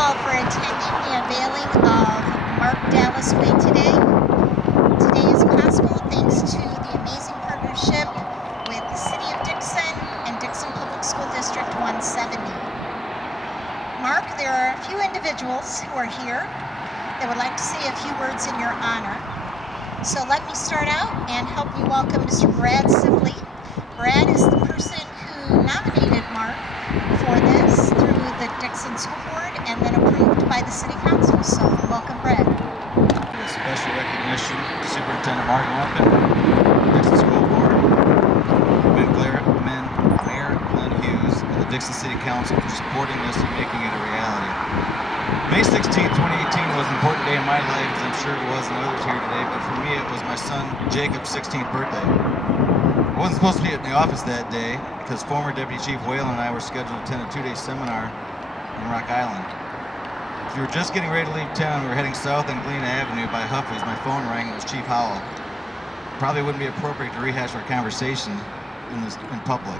all for attending the unveiling of Mark Dallas Way today. Today is possible thanks to the amazing partnership with the City of Dixon and Dixon Public School District 170. Mark, there are a few individuals who are here that would like to say a few words in your honor. So let me start out and help you welcome Mr. Brad Sibley. Brad is the person who nominated Mark for this through the Dixon School Board and then approved by the City Council. So welcome, Brad. Special recognition to Superintendent Mark Lumpin, Dixon School Board, Mayor Glenn Hughes, and the Dixon City Council for supporting this and making it a reality. May 16, 2018 was an important day in my life, as I'm sure it was in others here today, but for me it was my son Jacob's 16th birthday. I wasn't supposed to be at the office that day because former Deputy Chief Whalen and I were scheduled to attend a 2-day seminar in Rock Island. As we were just getting ready to leave town, we were heading south on Galena Avenue by Huffy's. My phone rang and it was Chief Howell. Probably wouldn't be appropriate to rehash our conversation in public,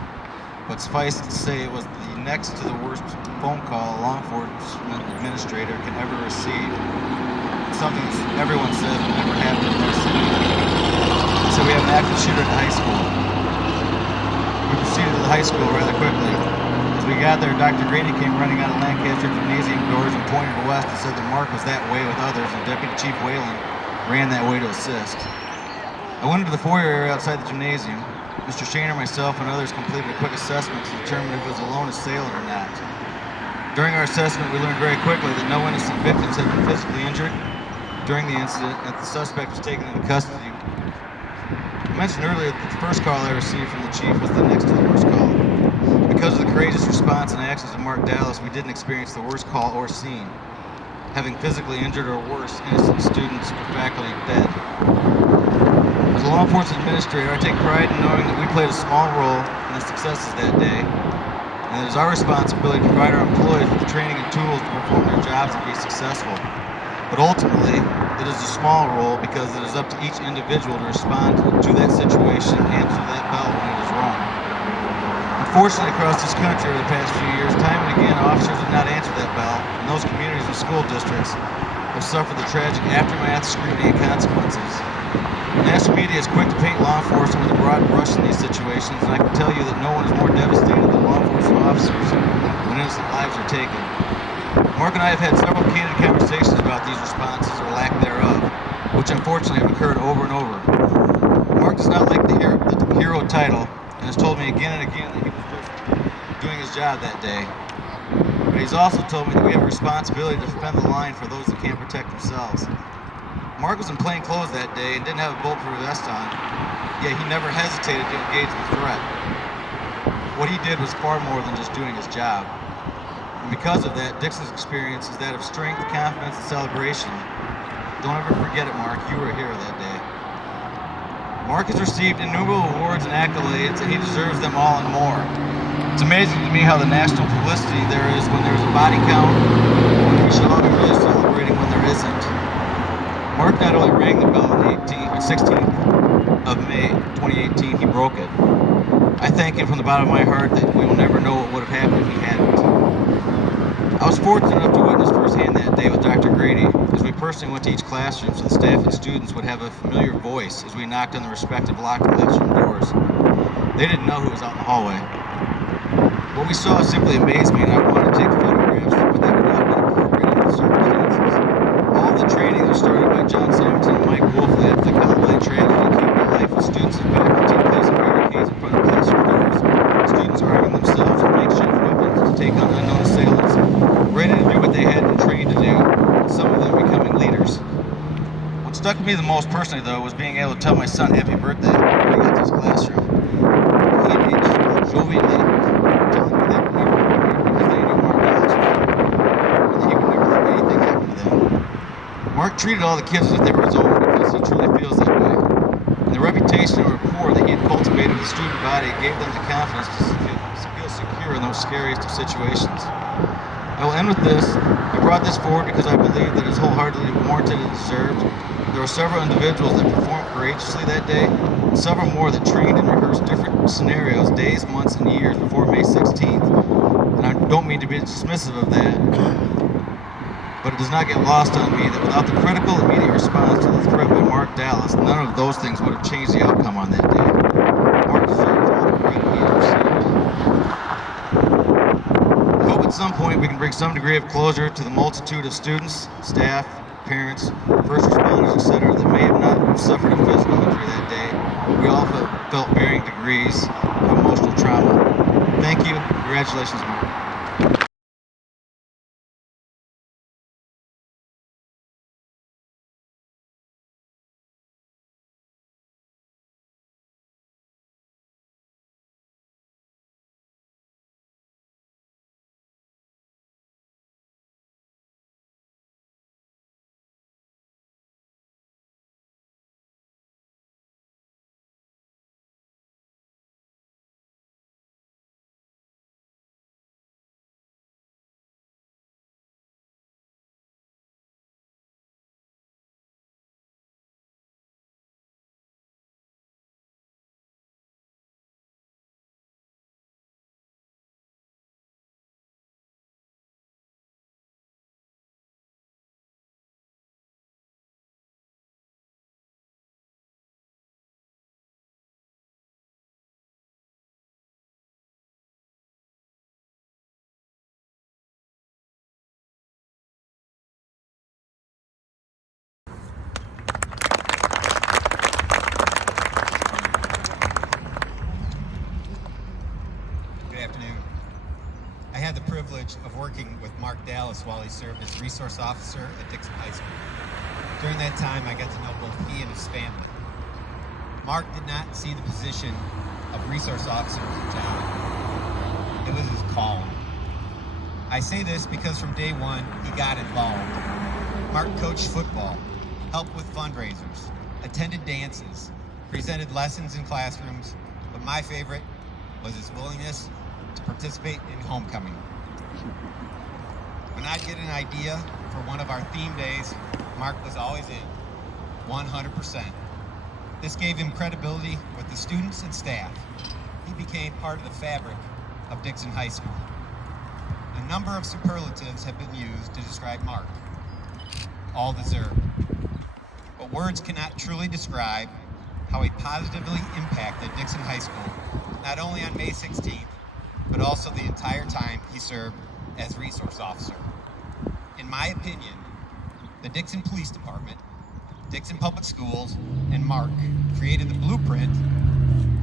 but suffice it to say it was the next to the worst phone call a law enforcement administrator can ever receive. Something everyone said would never happen in their city. So we have an active shooter at the high school. We proceeded to the high school rather quickly. As we got there, Dr. Grady came running out of Lancaster Gymnasium doors and pointed west and said that Mark was that way with others and Deputy Chief Whalen ran that way to assist. I went into the foyer area outside the gymnasium. Mr. Shaner, myself, and others completed a quick assessment to determine if it was a lone assailant or not. During our assessment, we learned very quickly that no innocent victims had been physically injured during the incident and the suspect was taken into custody. I mentioned earlier that the first call I received from the chief was the next to the worst call. Because of the courageous response and actions of Mark Dallas, we didn't experience the worst call or scene, having physically injured or worse innocent students or faculty dead. As a law enforcement administrator, I take pride in knowing that we played a small role in the successes that day, and it is our responsibility to provide our employees with the training and tools to perform their jobs and be successful. But ultimately, it is a small role because it is up to each individual to respond to that situation and answer that bell when it is wrong. Unfortunately, across this country over the past few years, time and again, officers have not answered that bell, and those communities and school districts have suffered the tragic aftermath, scrutiny, and consequences. The national media is quick to paint law enforcement with a broad brush in these situations, and I can tell you that no one is more devastated than law enforcement officers when innocent lives are taken. Mark and I have had several candid conversations about these responses, or lack thereof, which unfortunately have occurred over and over. Mark does not like the hero title, and has told me again and again that he was just doing his job that day. But he's also told me that we have a responsibility to defend the line for those that can't protect themselves. Mark was in plain clothes that day and didn't have a bulletproof vest on, yet he never hesitated to engage the threat. What he did was far more than just doing his job. And because of that, Dixon's experience is that of strength, confidence, and celebration. Don't ever forget it, Mark. You were a hero that day. Mark has received innumerable awards and accolades, and he deserves them all and more. It's amazing to me how the national publicity there is when there's a body count, when we should all be really celebrating when there isn't. Mark not only rang the bell on the 16th of May 2018, he broke it. I thank him from the bottom of my heart that we will never know what would have happened if he hadn't. I was fortunate enough to witness firsthand that day with Dr. Grady, as we personally went to each classroom so the staff and students would have a familiar voice as we knocked on the respective locked classroom doors. They didn't know who was out in the hallway. What we saw simply amazed me, and I wanted to take photographs, but they would not have been appropriate under the circumstances. All of the training was started by John Simonton and Mike Wolfley after the Columbine tragedy came to life with students and faculty placing barricades in front of classroom doors, students arming themselves with makeshift weapons to take on unknown assailants, ready to do what they had been trained to do, and some of them becoming leaders. What stuck with me the most personally, though, was being able to tell my son happy birthday when he got to his classroom. He engaged jovially, telling me they were never worried because they knew Mark Dallas was there, and that he would never let anything happen to them. Mark treated all the kids as if they were his own because he truly feels that way. And the reputation and rapport that he had cultivated with the student body gave them the confidence to feel secure in those scariest of situations. I will end with this. I brought this forward because I believe that it is wholeheartedly warranted and deserved. There were several individuals that performed courageously that day, and several more that trained and rehearsed different scenarios days, months, and years before May 16th. And I don't mean to be dismissive of that, But it does not get lost on me that without the critical immediate response to the threat by Mark Dallas, none of those things would have changed the outcome on that day. Mark deserves all the credit he has received. I hope at some point we can bring some degree of closure to the multitude of students, staff, parents, first responders, etc. that may have not suffered a physical injury that day. We all felt varying degrees of emotional trauma. Thank you. Congratulations, Mark. Good afternoon. I had the privilege of working with Mark Dallas while he served as resource officer at Dixon High School. During that time, I got to know both he and his family. Mark did not see the position of resource officer as a job. It was his calling. I say this because from day one, he got involved. Mark coached football, helped with fundraisers, attended dances, presented lessons in classrooms, but my favorite was his willingness to participate in homecoming. When I'd get an idea for one of our theme days, Mark was always in, 100%. This gave him credibility with the students and staff. He became part of the fabric of Dixon High School. A number of superlatives have been used to describe Mark, all deserved. But words cannot truly describe how he positively impacted Dixon High School, not only on May 16th, but also the entire time he served as resource officer. In my opinion, the Dixon Police Department, Dixon Public Schools, and Mark created the blueprint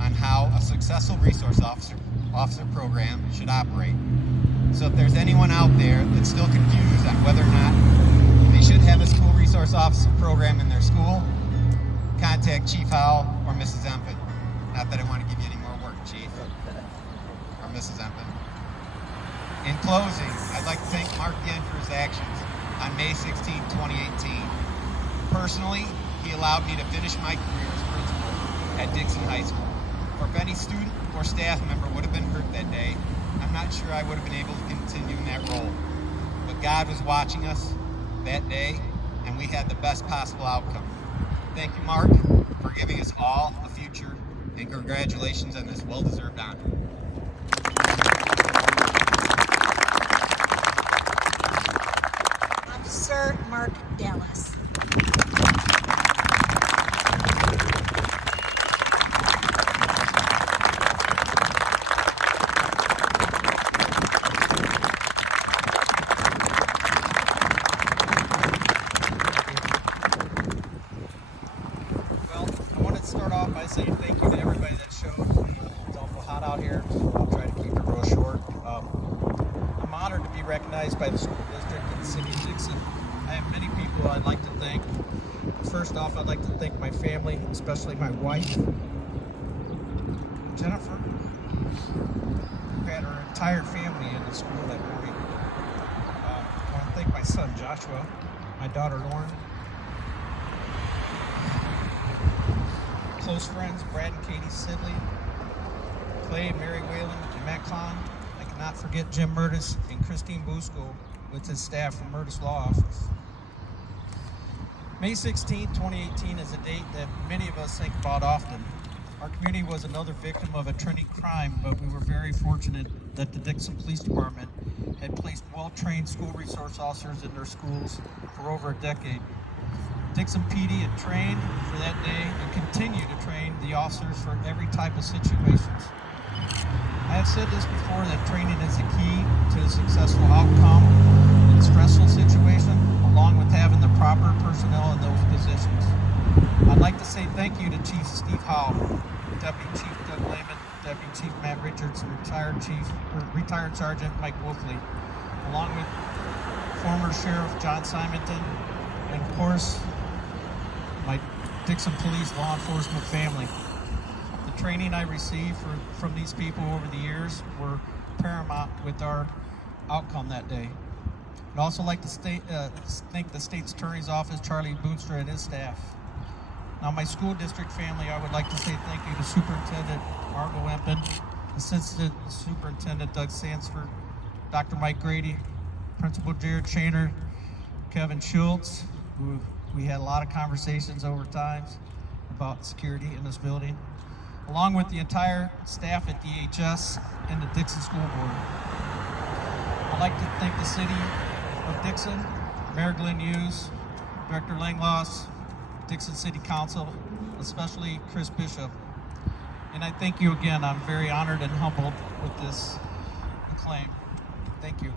on how a successful resource officer program should operate. So if there's anyone out there that's still confused on whether or not they should have a school resource officer program in their school, contact Chief Howell or Mrs. Empin. Not that I want to give you any more work, Chief, or Mrs. Empin. In closing, I'd like to thank Mark again for his actions on May 16, 2018. Personally, he allowed me to finish my career as principal at Dixon High School. Or if any student or staff member would have been hurt that day, I'm not sure I would have been able to continue in that role. But God was watching us that day, and we had the best possible outcome. Thank you, Mark, for giving us all a future, and congratulations on this well-deserved honor. Officer Mark Dallas. Start off by saying thank you to everybody that showed. It's awful hot out here, so I'll try to keep it real short. I'm honored to be recognized by the school district and the city of Dixon. I have many people I'd like to thank. First off, I'd like to thank my family, especially my wife, Jennifer, who had her entire family in the school that morning. I want to thank my son Joshua, my daughter Lauren, close friends Brad and Katie Sidley, Clay and Mary Whalen, and Matt Kahn. I cannot forget Jim Murtis and Christine Busco with his staff from Murtis Law Office. May 16, 2018 is a date that many of us think about often. Our community was another victim of a trending crime, but we were very fortunate that the Dixon Police Department had placed well-trained school resource officers in their schools for over a decade. Dixon PD had trained for that day and continue to train the officers for every type of situations. I have said this before, that training is the key to a successful outcome in stressful situations, along with having the proper personnel in those positions. I'd like to say thank you to Chief Steve Howe, Deputy Chief Doug Lehman, Deputy Chief Matt Richards, and retired Sergeant Mike Wolfley, along with former Sheriff John Simonton, and of course, my Dixon Police law enforcement family. The training I received from these people over the years were paramount with our outcome that day. I'd also like to thank the State's Attorney's Office, Charlie Boonstra, and his staff. Now, my school district family, I would like to say thank you to Superintendent Margo Empen, Assistant Superintendent Doug Sansford, Dr. Mike Grady, Principal Jared Shaner, Kevin Schultz, who we had a lot of conversations over time about security in this building, along with the entire staff at DHS and the Dixon School Board. I'd like to thank the City of Dixon, Mayor Glenn Hughes, Director Langloss, Dixon City Council, especially Chris Bishop. And I thank you again. I'm very honored and humbled with this acclaim. Thank you.